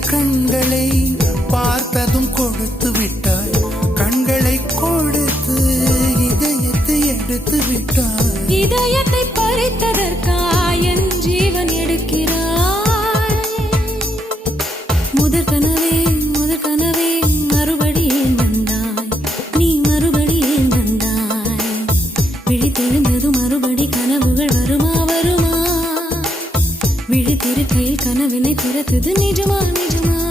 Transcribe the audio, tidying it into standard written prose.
கண்களை பார்த்ததும் கொடுத்து விட்டாய், கண்களை கொடுத்து இதயத்தை எடுத்து விட்டாய். இதயத்தை பறித்ததற்காய் என் ஜீவன் எடுக்கிறாய். முதற் கனவே மறுபடியும் வந்தாய், நீ மறுபடியும் வந்தாய். விழித்தெழுந்ததும் மறுபடி கனவுகள் வருமா வருமா? விழித்திருக்கையில் கனவினை திறத்தது நிஜமா நிஜமா?